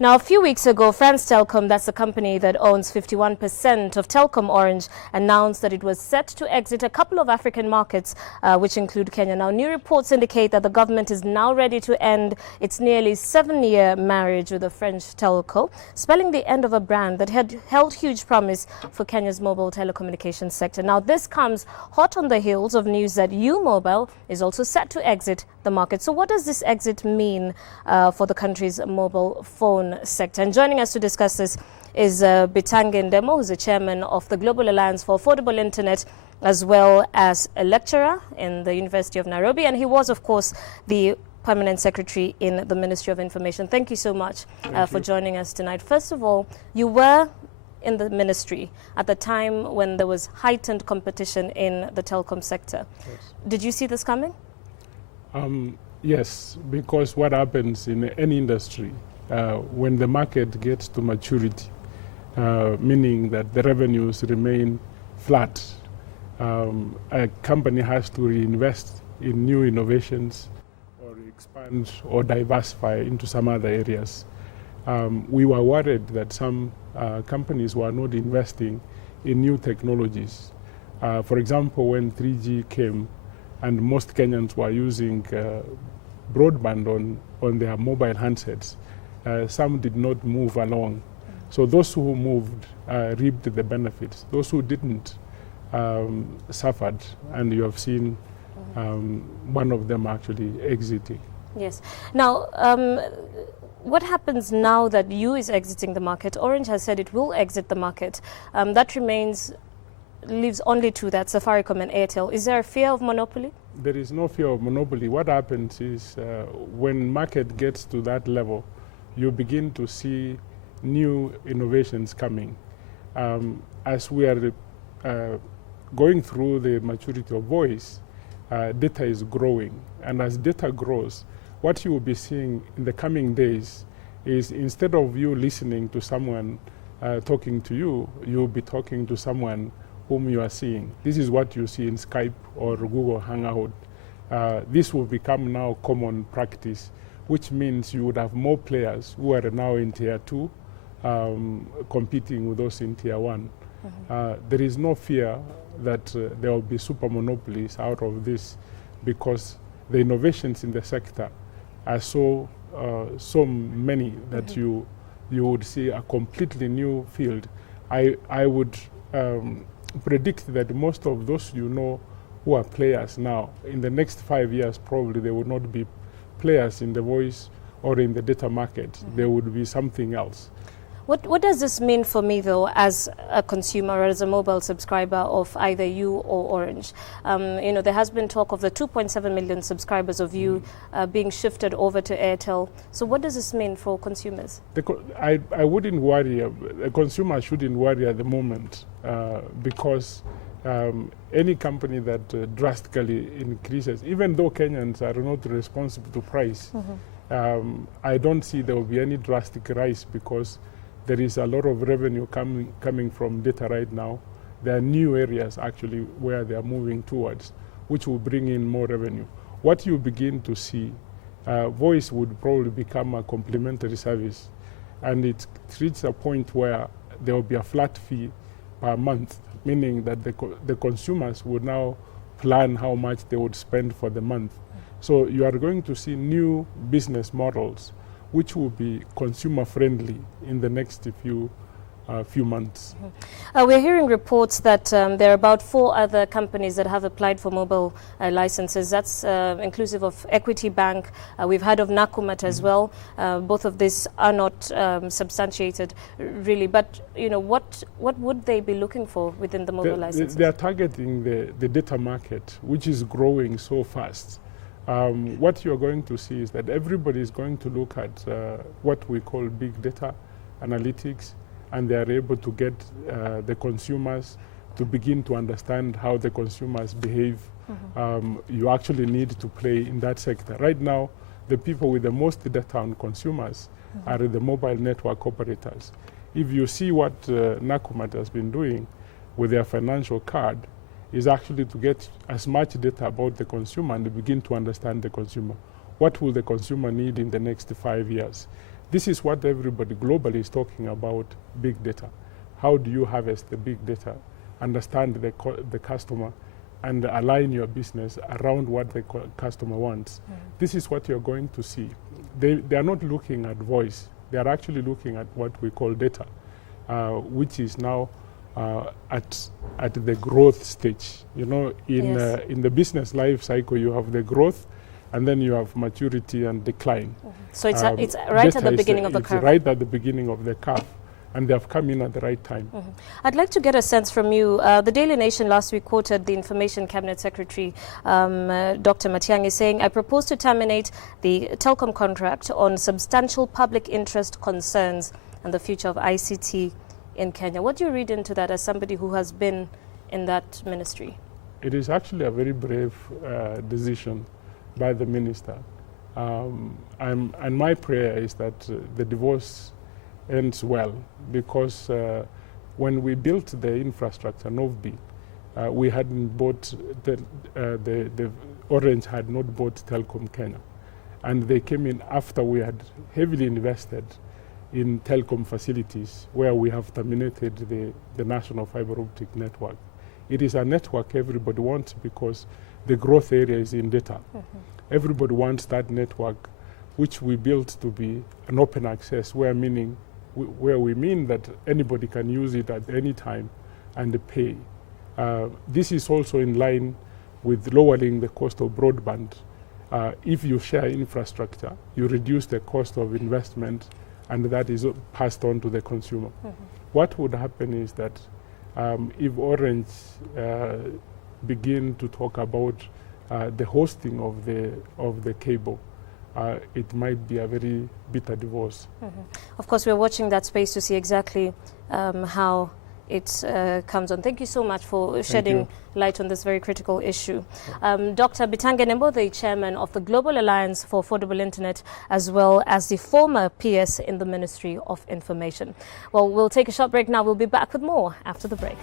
Now, a few weeks ago, France Telecom, that's the company that owns 51% of Telecom Orange, announced that it was set to exit a couple of African markets, which include Kenya. Now, new reports indicate that the government is now ready to end its nearly 7-year marriage with the French telco, spelling the end of a brand that had held huge promise for Kenya's mobile telecommunications sector. Now, this comes hot on the heels of news that U-Mobile is also set to exit the market. So what does this exit mean for the country's mobile phone sector? And joining us to discuss this is Bitange Ndemo, who's the chairman of the Global Alliance for Affordable Internet, as well as a lecturer in the University of Nairobi. And he was, of course, the permanent secretary in the Ministry of Information. Thank you so much for joining us tonight. First of all, you were in the ministry at the time when there was heightened competition in the telecom sector. Yes. Did you see this coming? Yes, because what happens in any industry when the market gets to maturity, meaning that the revenues remain flat, a company has to reinvest in new innovations or expand or diversify into some other areas. We were worried that some companies were not investing in new technologies. For example, when 3G came and most Kenyans were using broadband on their mobile handsets, some did not move along. So those who moved reaped the benefits. Those who didn't suffered, and you have seen one of them actually exiting. Yes. Now, what happens now that you is exiting the market? Orange has said it will exit the market. That leaves only two, that's Safaricom and Airtel. Is there a fear of monopoly? There is no fear of monopoly. What happens is when market gets to that level, you begin to see new innovations coming. As we are going through the maturity of voice, data is growing. And as data grows, what you will be seeing in the coming days is instead of you listening to someone talking to you, you'll be talking to someone whom you are seeing. This is what you see in Skype or Google Hangout. This will become now common practice, which means you would have more players who are now in Tier 2 competing with those in Tier 1. There is no fear that there will be super monopolies out of this because the innovations in the sector are so many that you would see a completely new field. I would predict that most of those who are players now, in the next 5 years probably they would not be players in the voice or in the data market. There would be something else. What does this mean for me, though, as a consumer or as a mobile subscriber of either you or Orange? There has been talk of the 2.7 million subscribers of you being shifted over to Airtel. So what does this mean for consumers? I wouldn't worry. A consumer shouldn't worry at the moment because any company that drastically increases, even though Kenyans are not responsible to price, I don't see there will be any drastic rise because there is a lot of revenue coming from data right now. There are new areas actually where they are moving towards, which will bring in more revenue. What you begin to see, voice would probably become a complementary service, and it reaches a point where there will be a flat fee per month, meaning that the consumers would now plan how much they would spend for the month. So you are going to see new business models which will be consumer-friendly in the next few months. We're hearing reports that there are about 4 other companies that have applied for mobile licenses. That's inclusive of Equity Bank. We've heard of Nakumat as well. Both of these are not substantiated, really. But what would they be looking for within the mobile licenses? They are targeting the data market, which is growing so fast. What you're going to see is that everybody is going to look at what we call big data analytics, and they are able to get the consumers to begin to understand how the consumers behave. You actually need to play in that sector. Right now, the people with the most data on consumers are the mobile network operators. If you see what Nakumat has been doing with their financial card, is actually to get as much data about the consumer and begin to understand the consumer. What will the consumer need in the next 5 years? This is what everybody globally is talking about, big data. How do you harvest the big data, understand the customer, and align your business around what the customer wants? This is what you're going to see. They are not looking at voice. They are actually looking at what we call data, which is now at the growth stage. You know, in the business life cycle, you have the growth, and then you have maturity and decline. So it's right at the beginning of the curve. It's right at the beginning of the curve, and they have come in at the right time. I'd like to get a sense from you. The Daily Nation last week quoted the Information Cabinet Secretary, Dr. Bitange, saying, "I propose to terminate the Telecom contract on substantial public interest concerns and the future of ICT in Kenya." What do you read into that as somebody who has been in that ministry? It is actually a very brave decision by the minister. And my prayer is that the divorce ends well, because when we built the infrastructure, Novbi, we hadn't bought, the Orange had not bought Telecom Kenya. And they came in after we had heavily invested in telecom facilities, where we have terminated the national fiber optic network. It is a network everybody wants, because the growth area is in data. Everybody wants that network, which we built to be an open access, where we mean that anybody can use it at any time and pay. This is also in line with lowering the cost of broadband. If you share infrastructure, you reduce the cost of investment, and that is passed on to the consumer. What would happen is that if Orange begin to talk about the hosting of the cable, it might be a very bitter divorce. Of course, we're watching that space to see exactly how it comes on. Thank you so much for shedding light on this very critical issue. Dr. Bitange Ndemo, the chairman of the Global Alliance for Affordable Internet, as well as the former PS in the Ministry of Information. Well, we'll take a short break now. We'll be back with more after the break.